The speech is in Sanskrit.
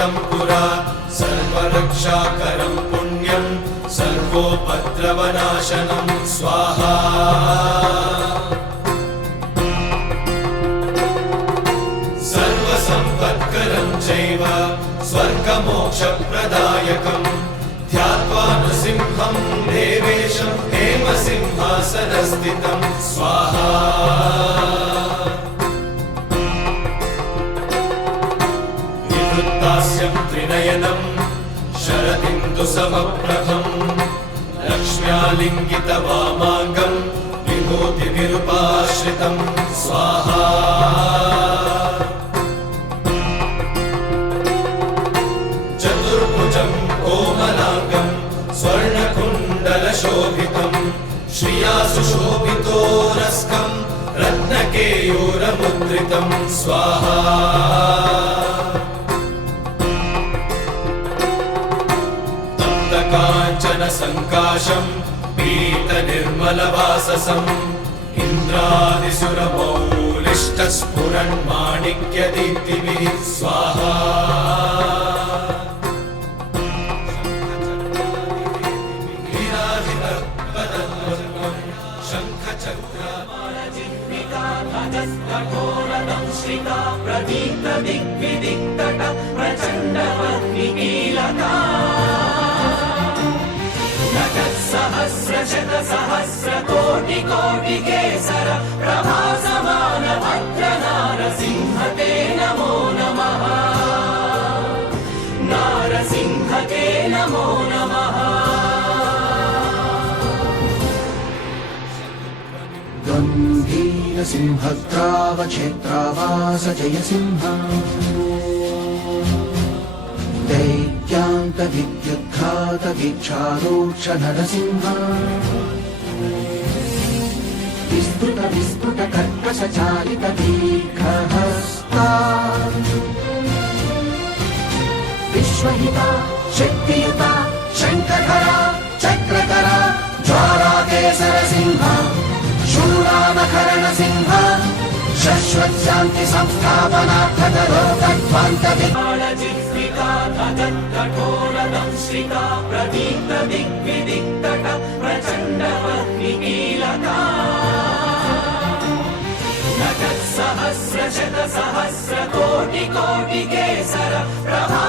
स्थितं पुरा सर्वरक्षाकरं पुण्यं सर्वोपद्रवनाशनं स्वाहा सर्वसम्पत्करं चैव स्वर्गमोक्षप्रदायकं ध्यात्वा नृसिंहं देवेशं हेमसिंहासनस्थितं स्वाहा विवृत्तास्यं त्रिनयनं शरदिन्दुसमप्रभं लक्ष्म्यालिङ्गितवामाङ्गं विभूतिविरूपाश्रितं स्वाहा चतुर्भुजं कोमलाङ्गं स्वर्णकुण्डलशोभितं श्रिया सुशोभितोरस्कं रत्नकेयूरमुद्रितं स्वाहा काञ्चनसङ्काशं पीतनिर्मलवाससं इन्द्रादिसुरमौलिष्टस्फुरन्माणिक्यदीप्तिभिः स्वाहा प्रदीप्तदिग्विदिक्तट प्रचण्डवह्निकीलका सहस्रशतसहस्रकोटिकोटिकेसर प्रभासमान भद्रनारसिंहते नमो नमः नारसिंहते नमो नमः गम्भीरसिंहग्रावक्षेत्रावास जयसिंह दैत्यान्तविद्युद्घातवीक्षारोक्ष नरसिंह विस्फुटकर्कशचालितदीर्घहस्ता विश्वहिता शक्तियुता शङ्खधरा चक्रकरा ज्वालाकेसरसिंह शूरामकरणसिंह शश्वत्शान्ति कठोरदंश्रिता प्रदीप्तदिग्विदिक्तट प्रचण्डवह्निकीलका सहस्रशतसहस्रकोटिकोटिकेसर प्रभा